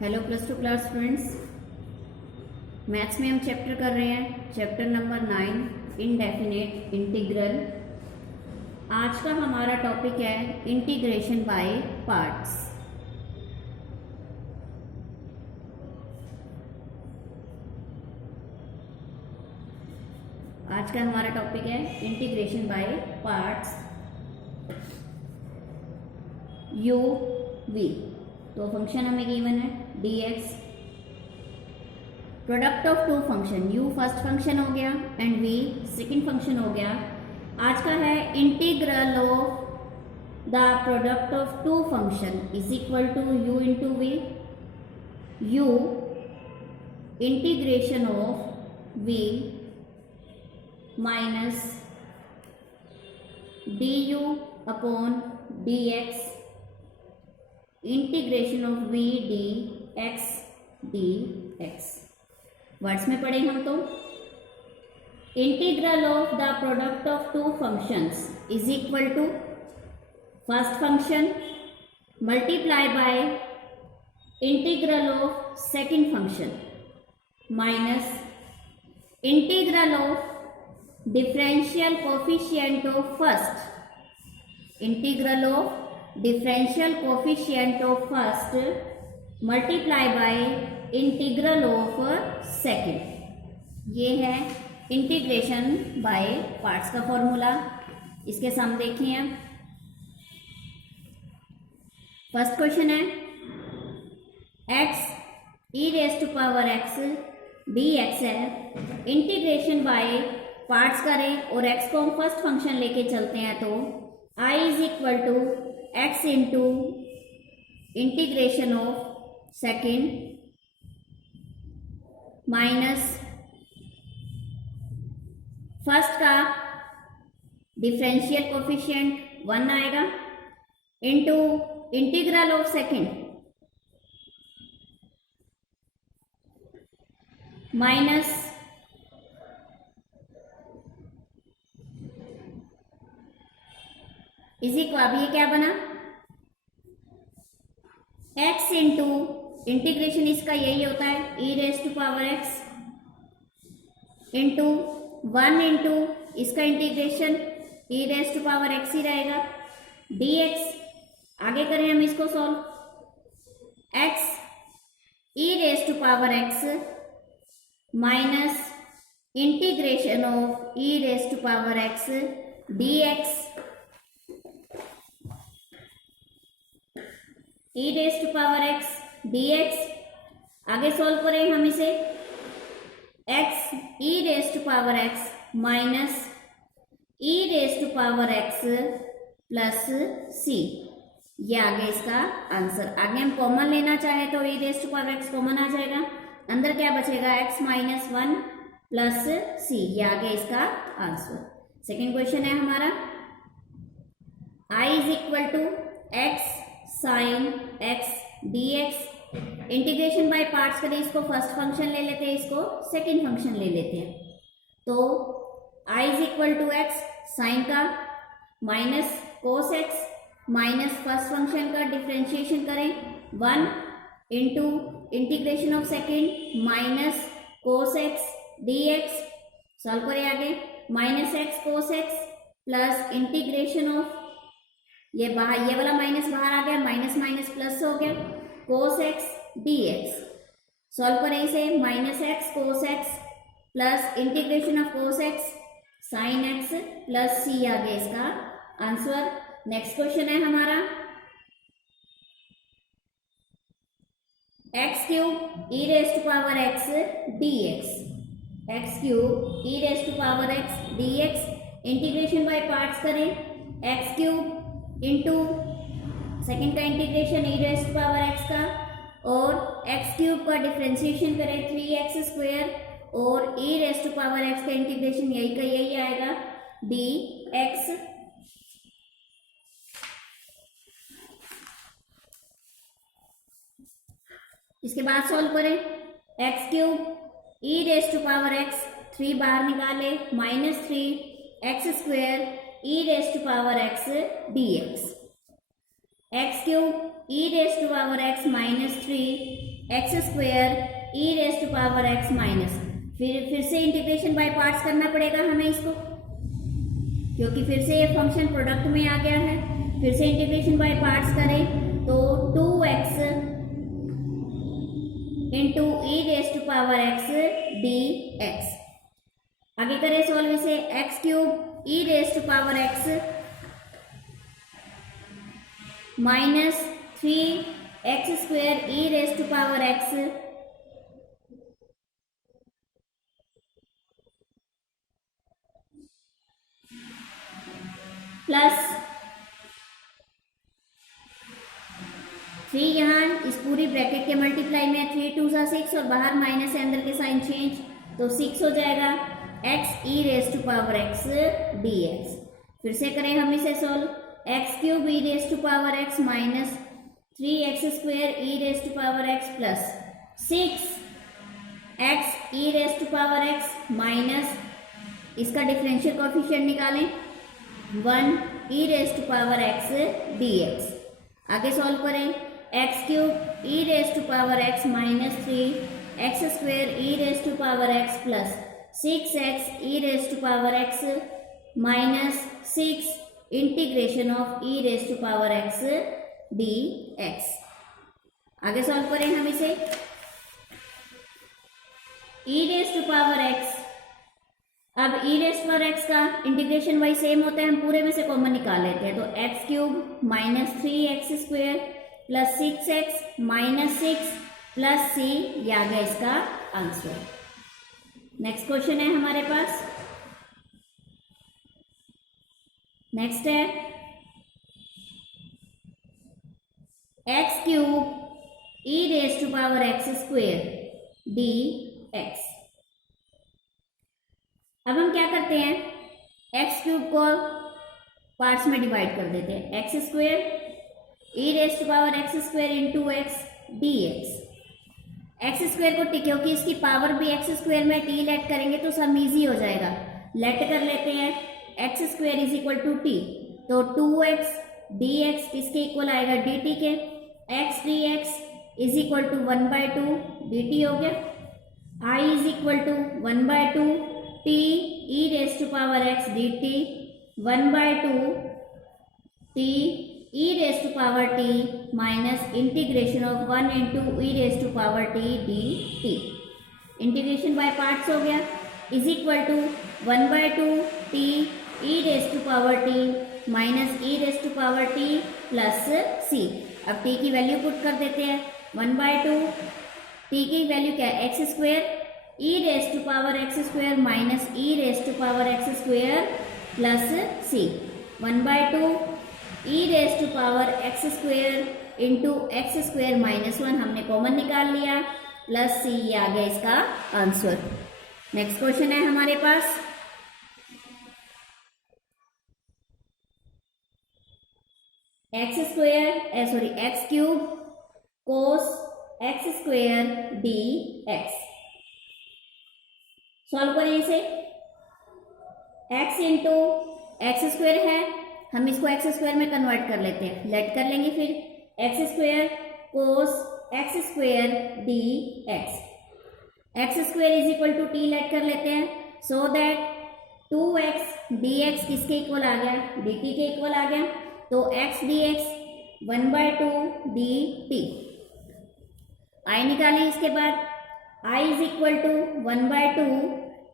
Hello plus two class friends, maths में हम chapter कर रहे हैं चैप्टर नंबर 9 इनडेफिनेट इंटीग्रल। आज का हमारा टॉपिक है इंटीग्रेशन बाय पार्ट्स। आज का हमारा टॉपिक है integration by parts u v। तो फंक्शन हमें गिवन है dx, product of two function, u first function हो गया एंड v सेकंड फंक्शन हो गया। आज का है integral of the product of two function is equal to u into v। u integration of v minus du upon dx integration of v dx dx। Words में पढ़े हम तो integral of the product of two functions is equal to first function multiply by integral of second function minus integral of differential coefficient of first, integral of differential coefficient of first multiply by integral of second. ये है integration by parts का formula. इसके sum देखिए आप। First question है x e raise to power x dx है। Integration by parts करें और x को हम फर्स्ट फंक्शन लेके चलते हैं तो I is equal to x into integration of second minus first का डिफरेंशियल कोफिशिएंट 1 आएगा into integral of second minus is equal, अब ये क्या बना x इंटू इंटीग्रेशन इसका यही होता है e raise to power x into 1 into इसका integration e raise to power x ही रहेगा dx। आगे करें हम इसको solve, x e raise to power x minus integration of e raise to power x dx, e raise to power x dx। आगे solve करें हम इसे, x e raise to power x minus e raise to power x plus c। ये आगे इसका answer. आगे हम common लेना चाहे तो e raise to power x common आ जाएगा, अंदर क्या बचेगा x माइनस 1 प्लस c। ये आगे इसका आंसर। सेकेंड क्वेश्चन है हमारा I is equal to x sine x dx। Integration by parts करें, इसको फर्स्ट फंक्शन ले लेते हैं, इसको सेकंड फंक्शन ले लेते हैं। तो I is equal to x sine का minus cos x minus first function का डिफ्रेंशिएशन करें 1 into integration of second minus cos x dx। Solve करें आगे, minus x cos x plus integration of, ये बाहर ये वाला माइनस बाहर आ गया, माइनस माइनस प्लस हो गया कोस x dx। सॉल्व करें इसे, minus x cos x plus integration of cos x sine x plus c आ गया इसका आंसर। नेक्स्ट क्वेश्चन है हमारा x cube e raise to power x dx, x cube e raise to power x dx। Integration by parts करें, x cube into second का integration e raise to power x का और x cube का differentiation करें 3x square और e raise to power x का integration यही का यही आएगा dx। इसके बाद सॉल्व करें, x cube e raise to power x 3 बाहर निकाले minus 3x square e raise to power x dx। x cube e raise to power x minus 3 x square e raise to power x minus, फिर से integration by parts करना पड़ेगा हमें इसको, क्योंकि फिर से ये फंक्शन प्रोडक्ट में आ गया है। फिर से इंटीग्रेशन बाय पार्ट्स करें तो 2x into e raise to power x d x. आगे करें सॉल्व इसे, x cube e raise to power x minus 3x square e raise to power x plus 3, यहाँ इस पूरी ब्रैकेट के मल्टीप्लाई में 3 2 6 और बाहर माइनस है, अंदर के साइन चेंज, तो 6 हो जाएगा x e raise to power x dx। फिर से करें हम इसे solve, x cube e raise to power x minus 3x square e raise to power x plus 6x e raise to power x minus, इसका differential coefficient निकालें, 1 e raise to power x dx। आगे solve करें, x cube e raise to power x minus 3x square e raise to power x plus 6x e raise to power x minus 6 integration of e raise to power x dx। आगे solve करें हम इसे, e raise to power x, अब e raise to power x का integration वही same होता है, हम पूरे में से कॉमन निकाल लेते हैं, तो x cube minus 3x square plus 6x minus 6 plus c, ये आ गया इसका आंसर। नेक्स्ट क्वेश्चन है हमारे पास, नेक्स्ट है x cube e raise to power x square d x. अब हम क्या करते हैं, एक्स क्यूब को पार्ट्स में डिवाइड कर देते हैं, x square e raise to power x square into x d x. X square को टी, क्योंकि इसकी पावर भी एक्स स्क्वेयर में टी लेट करेंगे तो सब इजी हो जाएगा, लेट कर लेते हैं, x square is equal to t, तो 2x डी एक्स किसके इक्वल आएगा, डी टी के, x d x is equal to 1/2 d t हो गया, I is equal to 1/2 t e raise to power x d t, 1/2 t e raise to power t minus integration of 1 into e raise to power t d t. Integration by parts हो गया, is equal to 1/2 t e raise to power t minus e raise to power t plus c. अब t की value put कर देते हैं, 1/2 T की value क्या है, x square e raise to power x square minus e raise to power x square plus c, 1/2 e raise to power x square into x square minus 1 हमने common निकाल लिया, plus c, ये आ गया इसका answer. Next question है हमारे पास, x cube cos x square d x. Solve करें इसे, एक्स इंटू एक्स स्क्वेयर है, हम इसको एक्स स्क्वायर में कन्वर्ट कर लेते हैं, लेट कर लेंगे, फिर x square cos x square d x, x square is equal to t let कर लेते हैं, so that 2x d x किसके इक्वल आ गया, डी टी के इक्वल आ गया, तो x d x 1/2 d t. I निकालें, इसके बाद i is equal to 1/2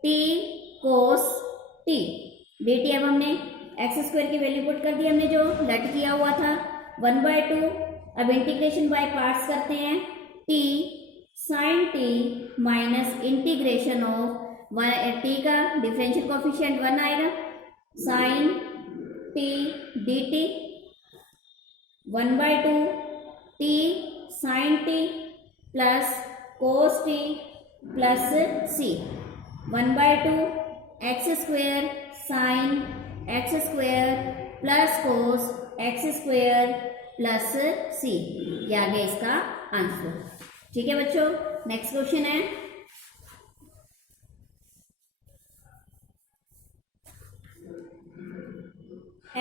t cos t d t. अब हमने एक्स स्क्वायर की वैल्यू पुट कर दी, हमने जो लेट किया हुआ था 1/2। अब इंटीग्रेशन बाय पार्ट्स करते हैं, t sine t minus integration of t का डिफरेंशियल कोएफिशिएंट 1 आएगा, sine t d t 1/2 t sine t plus cos t plus c, 1/2 x square sine x square plus cos x square plus c, ये आ गया इसका answer. ठीक है बच्चों, next question है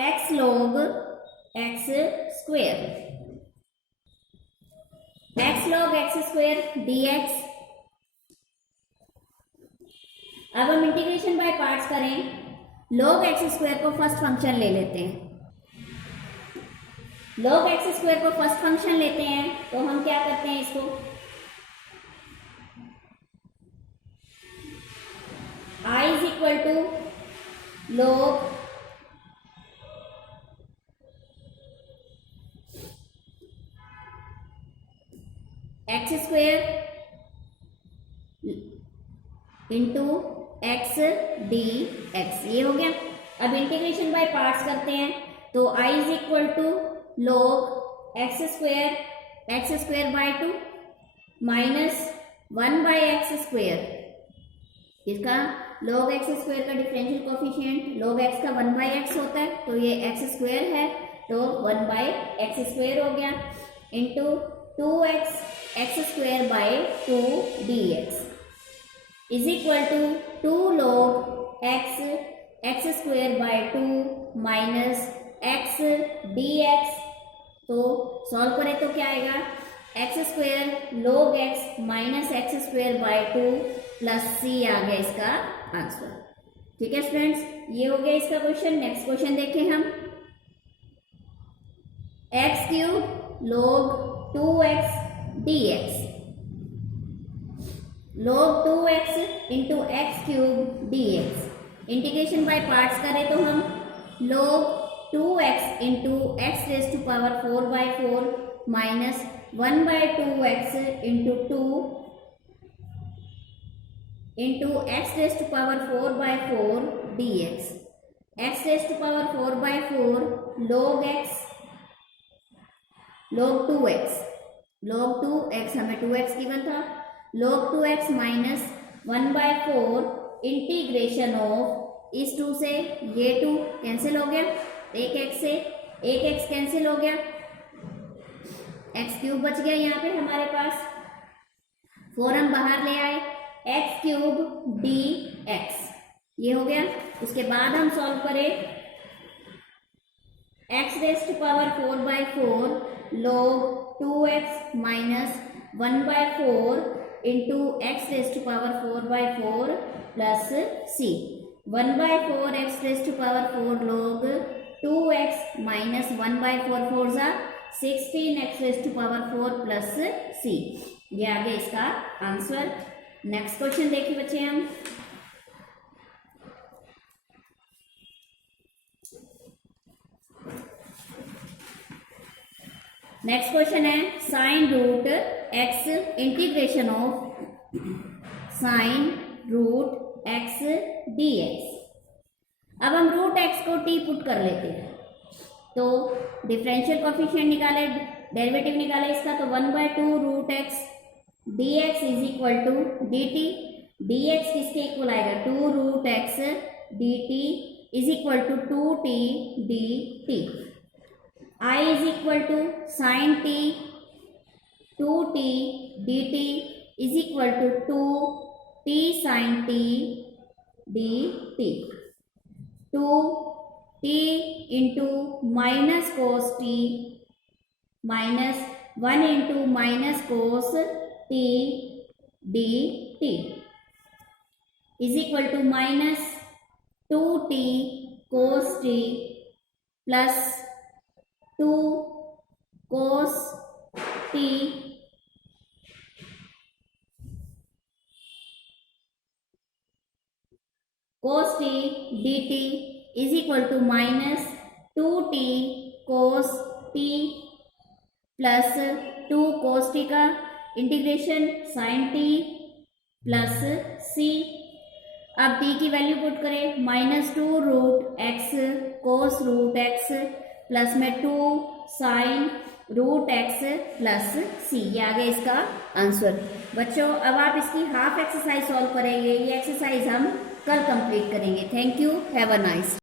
x log x square. X log x square dx। अब हम इंटीग्रेशन बाय पार्ट्स करें। log एक्स स्क्वायर को फर्स्ट फंक्शन ले लेते हैं। log एक्स स्क्वायर को फर्स्ट फंक्शन लेते हैं तो हम क्या करते हैं, इसको I is equal to log x square into x d x, ये हो गया। अब इंटीग्रेशन बाय पार्ट्स करते हैं तो I is equal to log x square by 2 minus 1 by x square. इसका log एक्स स्क्वायर का डिफरेंशियल कोफिशिएंट log x का 1 बाय एक्स होता है, तो ये एक्स स्क्वायर है तो 1 बाय एक्स स्क्वायर हो गया, into 2x x square by 2 dx is equal to 2 log x square by 2 minus x dx। तो सॉल्व करें तो क्या आएगा, x square log x minus x square by 2 plus c आ गया इसका आंसर। ठीक है स्टूडेंट्स, ये हो गया इसका क्वेश्चन। नेक्स्ट क्वेश्चन देखें हम। X cube log 2x dx, log 2x into x cube dx। Integration by parts करें तो हम log 2x into x raise to power 4 by 4 minus 1 by 2x into 2 into x raise to power 4 by 4 dx। X raise to power 4 by 4 log x log 2x हमें 2x given था, log 2x minus 1 by 4 integration of इस 2 से ये 2 cancel हो गया, एक x cancel हो गया, एक्स क्यूब बच गया यहाँ पे हमारे पास, 4 हम बाहर ले आए, एक्स क्यूब dx ये हो गया। उसके बाद हम सॉल्व करें x raise to power 4 by 4 log 2x minus 1 by 4 into x raise to power 4 by 4 plus c. 1 by 4 x raise to power 4 log 2x minus 1 by 4 4 जा 16 x raise to power 4 plus c, ये आ गया इसका answer. Next question देखिए बच्चे हम। Next question है sine root x integration of sine root x dx। अब हम रूट एक्स को t पुट कर लेते हैं तो डिफरेंशियल कोफिशिएंट निकाले, डेरिवेटिव निकाले इसका, तो 1 बाय 2 root x dx is equal to dt। dx किसके इक्वल आएगा, 2 root x dt is equal to 2t dt। I is equal to sine t 2t dt is equal to 2t sine t dt। 2t into minus cos t minus 1 into minus cos t dt is equal to minus 2t cos t plus 2 cos t cos t dt is equal to minus 2t cos t plus 2 cos t का integration sine t plus c। अब t की value put करें, minus 2 root x cos root x plus में 2 sine root x plus c, ये आ गया इसका answer. बच्चों अब आप इसकी हाफ एक्सरसाइज सॉल्व करेंगे, ये एक्सरसाइज हम कल कंप्लीट करेंगे। Thank you, have a nice.